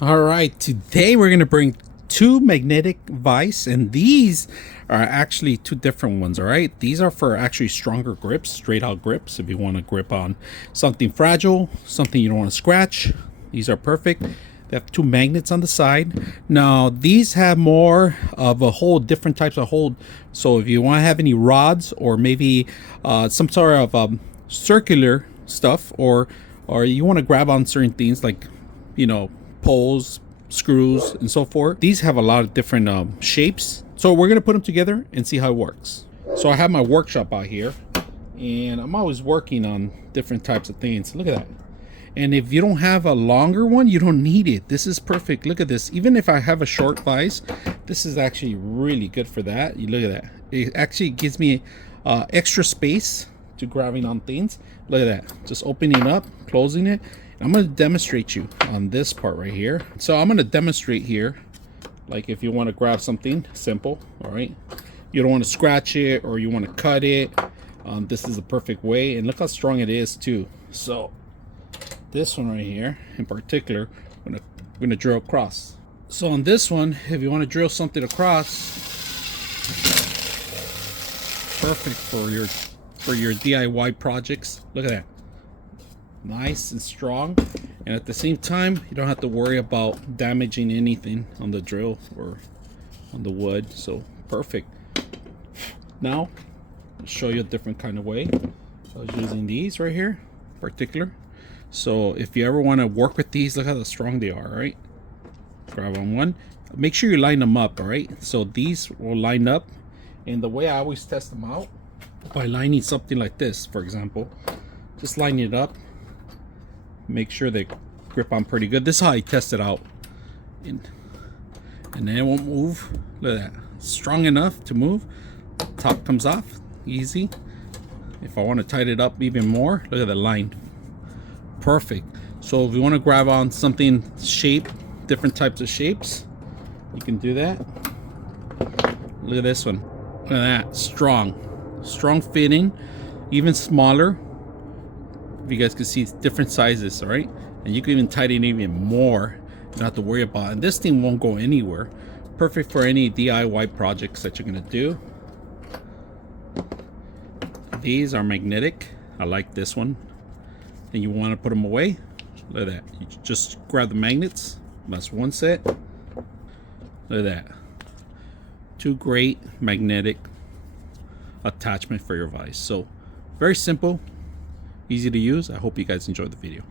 All right, today we're going to bring two magnetic vise, and these are actually two different ones. All right, these are for actually stronger grips, straight out grips. If you want to grip on something fragile, something you don't want to scratch, these are perfect. They have two magnets on the side. Now these have more of a hold, different types of hold. So if you want to have any rods or maybe some sort of circular stuff, or you want to grab on certain things like, you know, poles, screws, and so forth. These have a lot of different shapes. So we're gonna put them together and see how it works. So I have my workshop out here, and I'm always working on different types of things. Look at that. And if you don't have a longer one, you don't need it. This is perfect. Look at this. Even if I have a short vise, this is actually really good for that. You look at that. It actually gives me extra space to grabbing on things. Look at that. Just opening up, closing it. I'm going to demonstrate you on this part right here. So I'm going to demonstrate here, like if you want to grab something simple, all right, you don't want to scratch it or you want to cut it, this is the perfect way. And look how strong it is too. So this one right here in particular, I'm going to drill across. So on this one, if you want to drill something across, perfect for your DIY projects. Look at that. Nice and strong, and at the same time you don't have to worry about damaging anything on the drill or on the wood. So perfect. Now I'll show you a different kind of way. I was using these right here in particular. So if you ever want to work with these, look how strong they are. Right, grab on one, make sure you line them up. All right, so these will line up, and the way I always test them out, by lining something like this, for example, just line it up, make sure they grip on pretty good. This is how I test it out, and then it won't move. Look at that, strong enough to move. Top comes off easy. If I want to tighten it up even more, look at the line. Perfect. So if you want to grab on something shape, different types of shapes, you can do that. Look at this one. Look at that, strong fitting, even smaller. If you guys can see, it's different sizes, all right? And you can even tighten it even more. You don't have to worry about it. And this thing won't go anywhere. Perfect for any DIY projects that you're gonna do. These are magnetic. I like this one. And you want to put them away. Look at that. You just grab the magnets. That's one set. Look at that. Two great magnetic attachment for your vise. So very simple, easy to use. I hope you guys enjoyed the video.